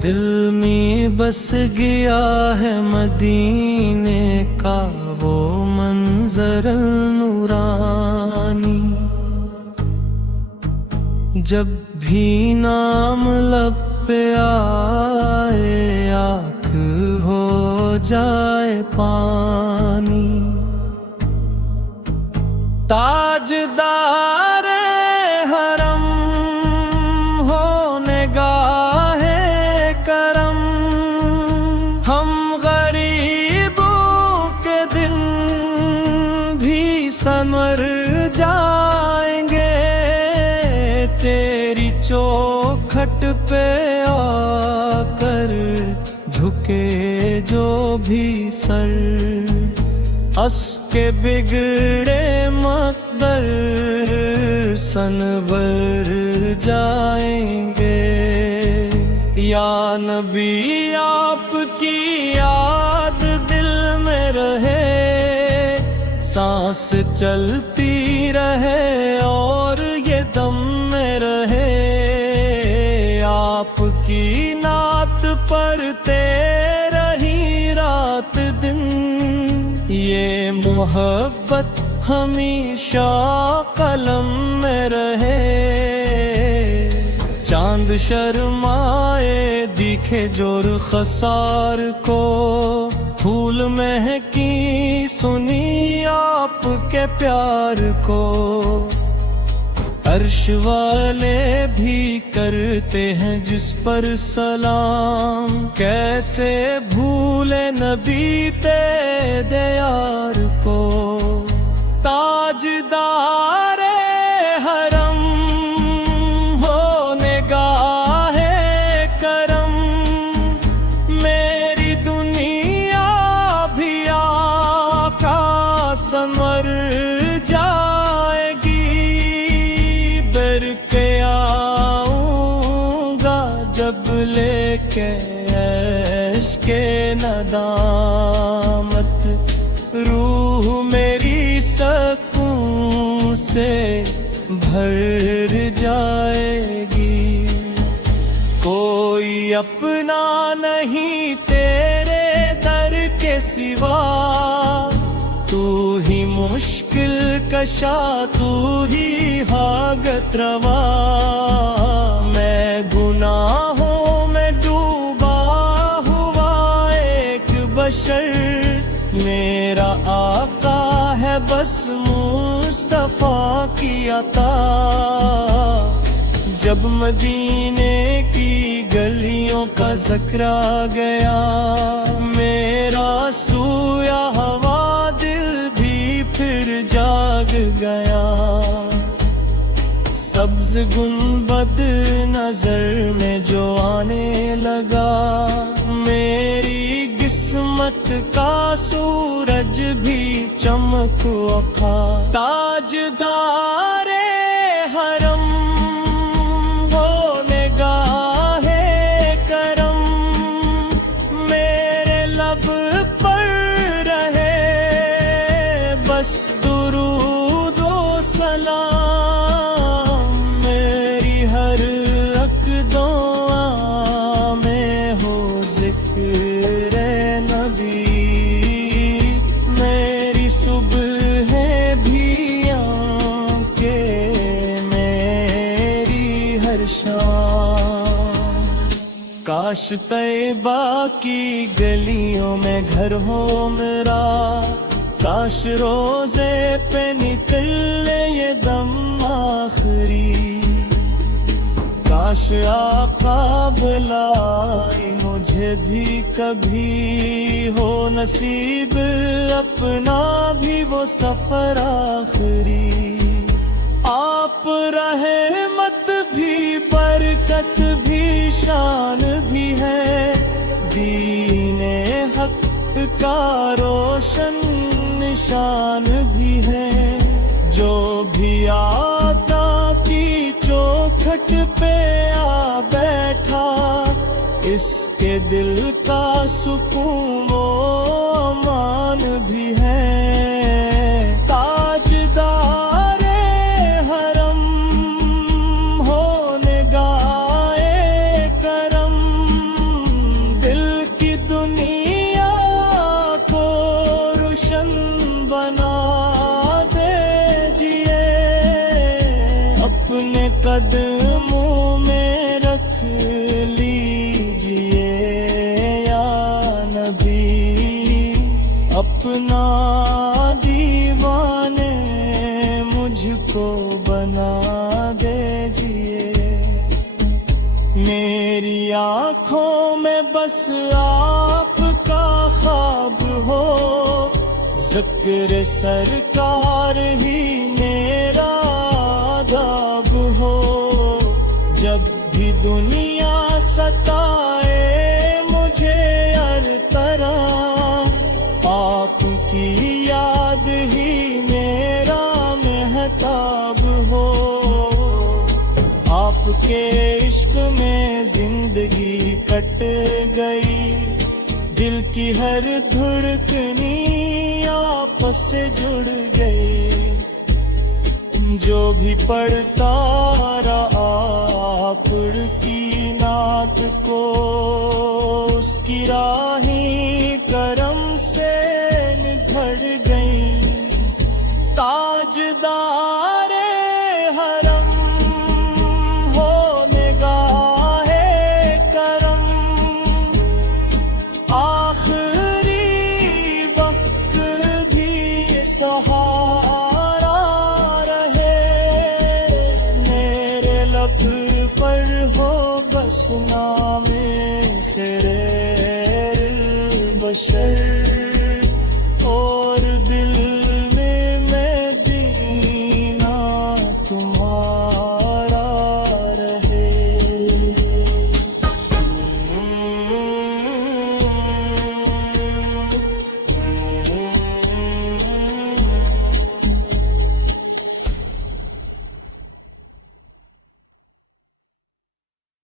दिल में बस गया है मदीने का वो मंजर नूरानी। जब भी नाम लब पे आए आँख हो जाए पानी। ताजदार हरम हो निगाहे करम, हम गरीबों के दिन भी संवर जाएंगे। तेरी चौखट पे आकर झुके जो भी सर, अस्के बिगड़े मकदर सनवर जाएंगे। या नबी आपकी याद दिल में रहे, सांस चलती रहे और ये दम में रहे। आपकी नात पढ़ते रही रात दिन, ये मोहब्बत हमेशा कलम में रहे। चांद शर्माए दिखे जोर खसार को, फूल महकी सुनी आपके प्यार को। अर्श वाले भी करते हैं जिस पर सलाम, कैसे भूले नबी तेरे यार को। ताजदार हरम हो निगाहे करम, मेरी दुनिया भी आका संवर जाएगी। बर के आऊंगा जब लेके ऐश के नदामत, रूह मेरी सकून से भर जाएगी। कोई अपना नहीं तेरे दर के सिवा, तू ही मुश्किल कशा, तू ही हागत रवा। मैं गुनाहों में डूबा हुआ एक बशर, मेरा आका है बस मुस्तफा की अता। जब मदीने की गलियों का जिक्र आ गया, मेरा सूया हवा दिल भी फिर जाग गया। सब्ज गुंबद नजर में जो आने लगा, मेरी किस्मत का सूरज भी चमक उठा। ताजदार हरम हो निगाहे करम, मेरे लब पर रहे बस दुरूद व सलाम। मेरी हर अक़दो में हो जिक्र नबी, मेरी सुबह भी आके मेरी हर शाम। काश तैबा की गलियों में घर हो मेरा, काश रोजे पे निकले ये दम आखिरी। काश आका बुलाए मुझे भी कभी, हो नसीब अपना भी वो सफर आखिरी। आप रहमत भी बरकत भी शान भी है, दीने हक का रोशन निशान भी है। जो भी आका की खट पे आ बैठा, इसके दिल का सुकून वो अमान भी है। ताजदारे हरम होने गाए करम, दिल की दुनिया को रोशन बना दीजिए। अपने कदमों में रख लीजिए या नबी, अपना दीवाने मुझको बना दीजिए। मेरी आँखों में बस आपका ख्वाब हो, ज़िक्र सरकार ही मेरा आदाब हो। जब भी दुनिया सताए मुझे हर तरह, आपकी याद ही मेरा महताब हो। आपके इश्क में जिंदगी कट गई, दिल की हर धड़कनी आपस से जुड़ गई। जो भी पढ़ता रहा आपकी नात को, उसकी राहें करम से निखर गई। ताजदारे हरम होने गाहे करम, आखिरी वक्त भी सहारा रहे। मेरे लब पर हो बस नामे खैरुल बशर।